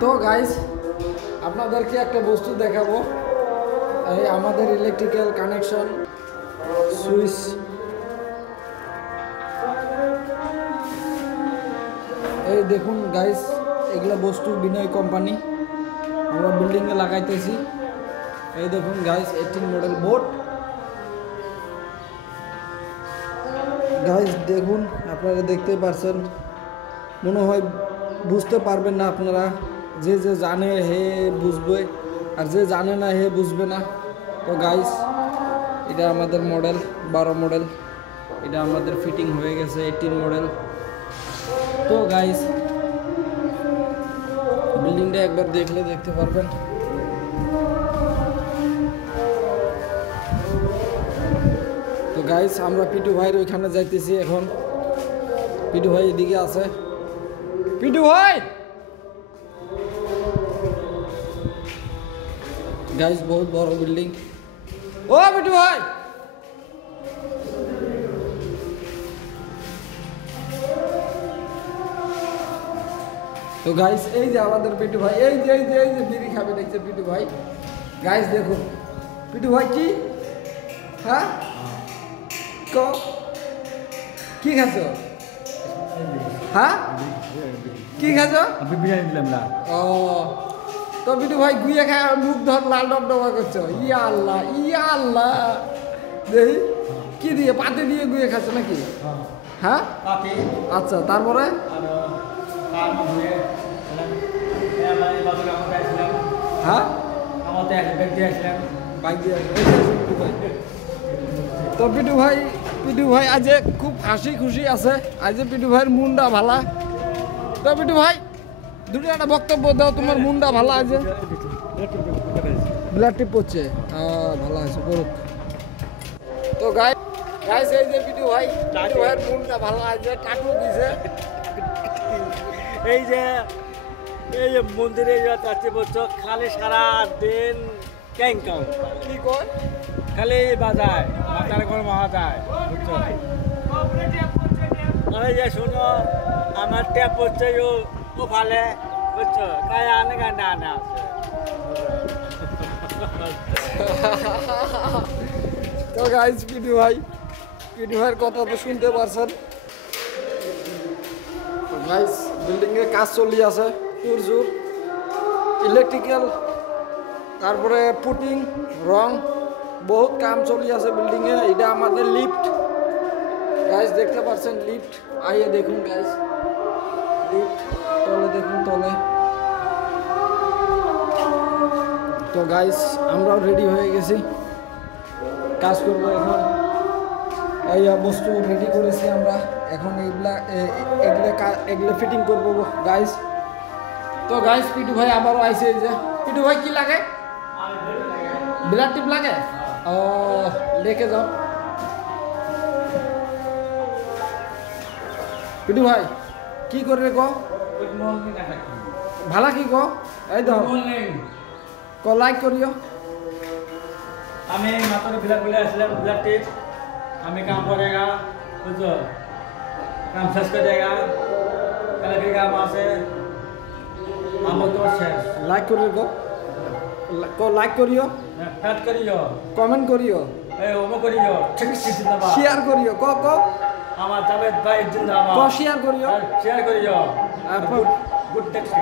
তো গাইস আপনাদেরকে একটা বস্তু দেখাবো, এই আমাদের ইলেকট্রিক্যাল কানেকশন সুইচ। এই দেখুন গাইস, এগুলা বস্তু বিনয় কোম্পানি আমরা বিল্ডিংয়ে লাগাইতেছি। এই দেখুন গাইস 18 মডেল বোর্ড। গাইস দেখুন, আপনারা দেখতে পারছেন, মনে হয় বুঝতে পারবেন না আপনারা। যে যে জানে হে বুঝবে, আর যে জানে না হে বুঝবে না। তো গাইস এটা আমাদের মডেল 12 মডেল, এটা আমাদের ফিটিং হয়ে গেছে 18 মডেল। তো গাইস বিল্ডিংটা একবার দেখলে দেখতে পারবেন। তো গাইস আমরা পিটু ভাইয়ের ওইখানে যাইতেছি এখন। পিটু ভাই এদিকে আছে। পিটু ভাই গাইস বহুত বড় বিল্ডিং। ও পিটু ভাই, তো গাইস এই যে আমাদের পিটু ভাই, এই যে বিড়ি খাবে দেখছে পিটু ভাই। গাইস দেখুন পিটু ভাই কি, হ্যাঁ কি খাচ্ছ? হ্যাঁ কি খাচ্ছ? বিরিয়ানি দিলাম না। ও তো পিটু ভাই গুইয়ে খায় মুখ ধর লাল ডবডবা করছো। ইয়া আল্লাহ ইয়া আল্লাহ, দেখি কি দিয়ে, পাতে দিয়ে গুইয়ে খাচ্ছ নাকি? হ্যাঁ আচ্ছা, তারপরে হ্যাঁ বাইক দিয়ে তো পিটু ভাই আজ খুব হাসি খুশি আছে। আজ পিটু ভাইয়ের মুন্ডা ভালা। তো পিটু ভাই দুটো একটা বক্তব্য দাও, তোমার মুন্ডা ভালা আছে, ব্লাড টিপ পড়ছে, ভালো আছে করুক। তো গাইস এই যে পিটু ভাইয়ের মুন্ডা ভালো আছে, টাটু দিছে। এই যে মন্দিরে যাচ্ছে বলছো, খালি সারা দিন ক্যাংকাও কি কয়, খালি বাজায়, মাথার ঘর মাওয়া যায় বুঝছো। আমি যে শুনো আমার ট্যাপ হচ্ছে ও ফালে বুঝছো, কায় আনে গানে আনে আছে। তো গাইস পিটু ভাইয়ের কথা তো শুনতে পারছেন। গাইস বিল্ডিং এর কাজ চলি আছে জোর ইলেকট্রিক্যাল, তারপরে পুটিং রং, বহুত কাম চলি আছে বিল্ডিং এ। এটা আমাদের লিফট গাইস, দেখতে পাচ্ছেন লিফট। আইয়ে দেখুন গাইস লিফট, তলে দেখুন তলে। তো গাইস আমরাও রেডি হয়ে গেছি, কাজ করবো এখন। এই বস্তু রেডি করেছি আমরা, এখন এগুলা ফিটিং করবো গাইস। তো গাইস পিটু ভাই আবারও আইসে। এই যে পিটু ভাই কি লাগে, ব্লাড টিপ লাগে, ও লেকে যাও। পিটু ভাই কি করে ক ভালা কি ক, এই দাও ক লাইক করিও। আমি মাত্র বিলাক বলে আসলাম, ব্লাড টিপ আমি काम करेगा बुझो, काम शेष कर देगा, कल फिर काम से हम तो शेष লাইক করিও ক লাইক করিও, हेल्प करियो, কমেন্ট করিও, ए ओमो करियो, ठीक जिंदाबाद, শেয়ার করিও, ক আমার জাভেদ ভাই জিন্দাবাদ, শেয়ার করিও, শেয়ার করিयो, गुड टेक्स्ट।